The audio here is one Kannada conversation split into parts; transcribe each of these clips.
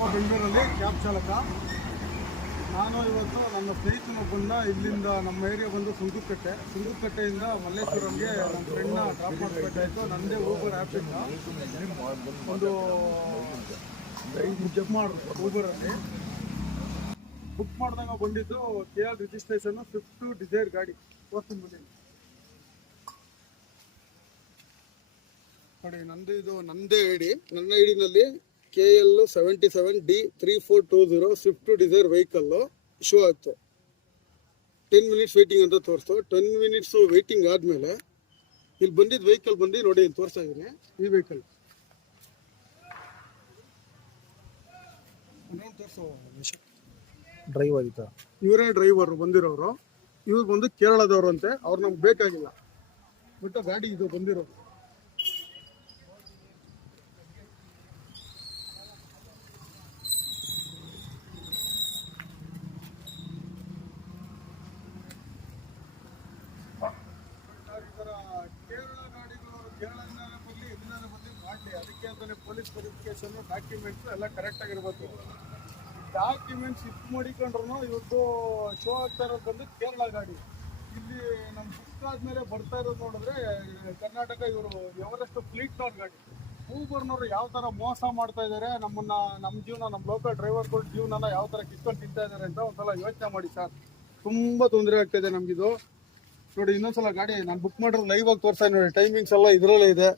ಬೆಂಗಳೂರಲ್ಲಿ ಕ್ಯಾಬ್ ಚಾಲಕ. ನಾನು ಇವತ್ತು ನನ್ನ ಸ್ನೇಹಿತನೊಬ್ಬನ್ನ ಇಲ್ಲಿಂದ ನಮ್ಮ ಏರಿಯಾ ಬಂದು ಸುಂಕುಕಟ್ಟೆಯಿಂದ ಮಲ್ಲೇಶ್ವರಂಗೆ ನನ್ನ ಫ್ರೆಂಡ್ನ ಡ್ರಾಪ್ ಮಾಡಬೇಕಾಯಿತು. ನನ್ನದೇ ಊಬರ್ ಆ್ಯಪಿಂದ ಒಂದು ಬುಕ್ ಮಾಡಿದ್ರು. ಊಬರಲ್ಲಿ ಬುಕ್ ಮಾಡಿದಾಗ ಬಂದಿದ್ದು KL ರಿಜಿಸ್ಟ್ರೇಷನ್ನು ಸ್ವಿಫ್ಟ್ ಡಿಸೈರ್ ಗಾಡಿ. ತೋರಿಸ್ತೀನಿ ಬನ್ನಿ ನೋಡಿ. ನಂದೇ ಐಡಿ. ನನ್ನ ಐಡಿನಲ್ಲಿ KL 77D3420 Swift desire vehicle show ಆಯ್ತು. 10 ಮಿನಿಟ್ಸ್ ವೇಟಿಂಗ್ ಅಂತ ತೋರಿಸ್ತು. 10 ಮಿನಿಟ್ಸ್ ವೇಟಿಂಗ್ ಆದಮೇಲೆ ಇಲ್ಲಿ ಬಂದಿದ್ದು ವೆಹಿಕಲ್ ಬಂದು ನೋಡಿ ತೋರಿಸ್ತಾ ಇದ್ದೀನಿ. ಈ ವೆಹಿಕಲ್ ತೋರಿಸೋ ಡ್ರೈವರ್ ಇತ್ತ, ಇವರೇ ಡ್ರೈವರ್ ಬಂದಿರೋರು. ಇವ್ರು ಬಂದು ಕೇರಳದವರು ಅಂತೆ. ಅವ್ರು ನಮ್ಗೆ ಬೇಕಾಗಿಲ್ಲ, ಬಟ್ ಗಾಡಿ ಇದು ಬಂದಿರೋರು. ಕೇರಳ ಗಾಡಿಗಳು ಕೇರಳದಿಂದಾನೆ ಬರಲಿ ಇದನ್ನಾನೆ ಬರಲಿ ಮಾಡಲಿ, ಅದಕ್ಕೆ ಅಂತಾನೆ ಪೊಲೀಸ್ ವೆರಿಫಿಕೇಶನ್ ಡಾಕ್ಯುಮೆಂಟ್ಸ್ ಎಲ್ಲ ಕರೆಕ್ಟ್ ಆಗಿರ್ಬೇಕು. ಡಾಕ್ಯುಮೆಂಟ್ಸ್ ಇದು ಮಾಡಿಕೊಂಡ್ರು ಇವತ್ತು ಶೋ ಆಗ್ತಾ ಇರೋದು ಬಂದು ಕೇರಳ ಗಾಡಿ. ಇಲ್ಲಿ ನಮ್ಮ ಬುಕ್ ಆದ್ಮೇಲೆ ಬರ್ತಾ ಇರೋದು ನೋಡಿದ್ರೆ ಕರ್ನಾಟಕ ಇವರು ಎವರೆಸ್ಟ್ ಫ್ಲೀಟ್ನವ್ರ ಗಾಡಿ. ಊಬರ್ನವರು ಯಾವ ಥರ ಮೋಸ ಮಾಡ್ತಾ ಇದ್ದಾರೆ ನಮ್ಮನ್ನ, ನಮ್ಮ ಜೀವನ, ನಮ್ಮ ಲೋಕಲ್ ಡ್ರೈವರ್ಗಳ ಜೀವನ ಯಾವ ಥರ ಕಿತ್ಕೊಂಡು ತಿಂತಾ ಇದ್ದಾರೆ ಅಂತ ಒಂದ್ಸಲ ಯೋಚನೆ ಮಾಡಿ ಸರ್. ತುಂಬ ತೊಂದರೆ ಆಗ್ತಾಯಿದೆ ನಮಗಿದು. ನೋಡಿ ಇನ್ನೊಂದ್ಸಲ ಗಾಡಿ ನಾನು ಬುಕ್ ಮಾಡಿರೋ ಲೈವ್ ಆಗಿ ತೋರಿಸ್ತಾ ನೋಡಿ. ಟೈಮಿಂಗ್ಸ್ ಎಲ್ಲ ಇದರಲ್ಲೇ ಇದೆ,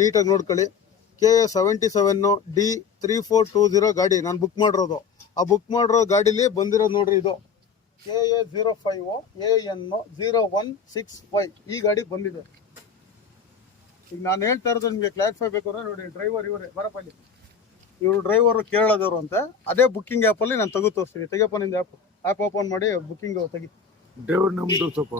ನೀಟಾಗಿ ನೋಡ್ಕೊಳ್ಳಿ. KA 77D3420 ಗಾಡಿ ನಾನು ಬುಕ್ ಮಾಡಿರೋದು. ಆ ಬುಕ್ ಮಾಡಿರೋ ಗಾಡೀಲಿ ಬಂದಿರೋದು ನೋಡ್ರಿ, ಇದು KA 05 AN 0165 ಈ ಗಾಡಿ ಬಂದಿದೆ. ಈಗ ನಾನು ಹೇಳ್ತಾ ಇರೋದು ನಿಮಗೆ ಕ್ಲಾರಿಫೈ ಬೇಕು ಅಂದ್ರೆ ನೋಡಿ, ಡ್ರೈವರ್ ಇವರೇ ಬರಪಲ್ಲಿ. ಇವರು ಡ್ರೈವರು ಕೇರಳದವರು ಅಂತೆ. ಅದೇ ಬುಕ್ಕಿಂಗ್ ಆ್ಯಪಲ್ಲಿ ನಾನು ತೆಗೆದು ತೋರಿಸ್ತೀನಿ. ತೆಗೆಯಪ್ಪ ನಿಂದು ಆ್ಯಪ್ ಓಪನ್ ಮಾಡಿ ಬುಕ್ಕಿಂಗ್ ತೆಗಿ. ಡ್ರೈವರ್ ನಮ್ದು ಸ್ವಲ್ಪ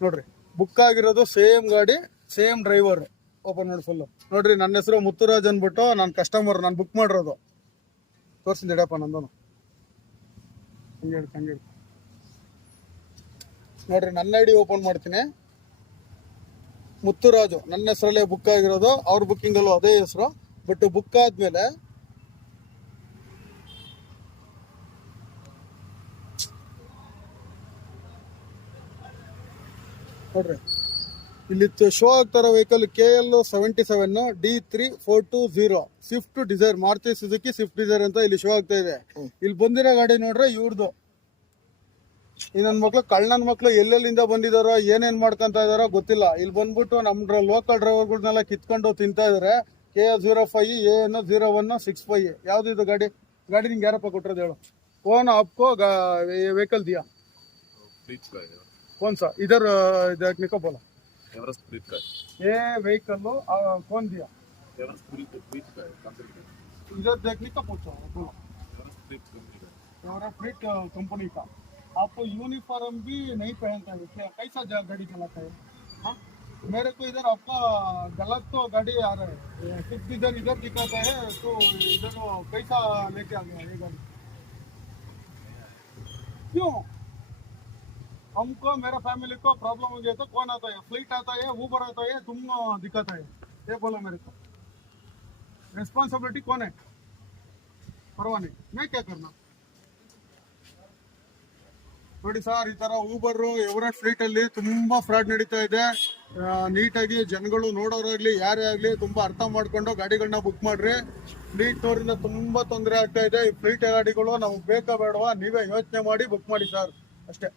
ನೋಡ್ರಿ, ಬುಕ್ ಆಗಿರೋದು ಸೇಮ್ ಗಾಡಿ, ಸೇಮ್ ಡ್ರೈವರ್. ಓಪನ್ ಮಾಡಿ ಫುಲ್ಲು ನೋಡ್ರಿ. ನನ್ನ ಹೆಸರು ಮುತ್ತುರಾಜ್ ಅಂದ್ಬಿಟ್ಟು ನಾನು ಕಸ್ಟಮರ್, ನಾನು ಬುಕ್ ಮಾಡಿರೋದು. ತೋರಿಸಿದ್ದು ಇಡಪ್ಪ ನಂದನು. ಹಂಗೆ ನೋಡ್ರಿ, ನನ್ನ ಐಡಿ ಓಪನ್ ಮಾಡ್ತೀನಿ. ಮುತ್ತುರಾಜು ನನ್ನ ಹೆಸರಲ್ಲೇ ಬುಕ್ ಆಗಿರೋದು. ಅವ್ರ ಬುಕ್ಕಿಂಗಲ್ಲೂ ಅದೇ ಹೆಸರು. ಬಟ್ ಬುಕ್ ಆದ್ಮೇಲೆ ನೋಡ್ರಿ, ಇಲ್ಲಿ ಶೋ ಆಗ್ತಾರೋ vehicle KL 77D3420 Swift Dzire, Maruti Suzuki Swift Dzire ಅಂತ ಇಲ್ಲಿ ಶೋ ಆಗ್ತಾ ಇದೆ. ಇಲ್ಲಿ ಬಂದಿರೋ ಗಾಡಿ ನೋಡ್ರೆ ಇವ್ರದ್ದು. ಈ ನನ್ನ ಮಕ್ಳು ಕಳ್ಳನ ಮಕ್ಳು ಎಲ್ಲೆಲ್ಲಿಂದ ಬಂದಿದಾರೋ ಏನೇನ್ ಮಾಡ್ಕೊಂತ ಇದಾರೋ ಗೊತ್ತಿಲ್ಲ. ಇಲ್ಲಿ ಬಂದ್ಬಿಟ್ಟು ನಮ್ಮ ಲೋಕಲ್ ಡ್ರೈವರ್ಗಳನ್ನೆಲ್ಲ ಕಿತ್ಕೊಂಡು ತಿಂತಾ ಇದಾರೆ. KA 05 AN 0165 ಯಾವ್ದು ಇದು ಗಾಡಿ? ಗಾಡಿ ನಿಂಗೆ ಯಾರಪ್ಪ ಕೊಟ್ಟಿರೋದು ಹೇಳು? कौन आपको व्हीकल दिया? कौन सा? इधर देखने को बोला। एवरेस्ट फ्लीट का ये व्हीकल कौन दिया? एवरेस्ट फ्लीट का इधर देखने का पूछो। एवरेस्ट फ्लीट कंपनी का एवरेस्ट फ्लीट कंपनी का। आपको यूनिफॉर्म भी नहीं पहनता है क्या? कैसा गाड़ी चलाता है? हाँ, मेरे को इधर आपका गलत तो गाड़ी आ रहा है। सिर्फ इधर दिखाता है तो इधर कैसा लेके आ गया ये गाड़ी? क्यों? हमको मेरा फैमिली को प्रॉब्लम हो गया तो कौन आता है? फ्लीट आता है, ऊबर आता है, तुम दिखाता है। ये बोलो मेरे को। रिस्पॉन्सिबिलिटी कौन है? परवाह नहीं, मैं क्या करना? ನೋಡಿ ಸರ್, ಈ ಥರ ಊಬರು ಎವರೆಸ್ಟ್ ಫ್ಲೀಟಲ್ಲಿ ತುಂಬ ಫ್ರಾಡ್ ನಡೀತಾ ಇದೆ. ನೀಟಾಗಿ ಜನಗಳು ನೋಡೋರಾಗಲಿ ಯಾರೇ ಆಗಲಿ ತುಂಬ ಅರ್ಥ ಮಾಡಿಕೊಂಡು ಗಾಡಿಗಳನ್ನ ಬುಕ್ ಮಾಡಿರಿ. ಫ್ಲೀಟ್ನವರಿಂದ ತುಂಬ ತೊಂದರೆ ಆಗ್ತಾ ಇದೆ. ಈ ಫ್ಲೀಟ್ ಗಾಡಿಗಳು ನಮ್ಗೆ ಬೇಕಾ ಬೇಡವಾ ನೀವೇ ಯೋಚನೆ ಮಾಡಿ ಬುಕ್ ಮಾಡಿ ಸರ್, ಅಷ್ಟೇ.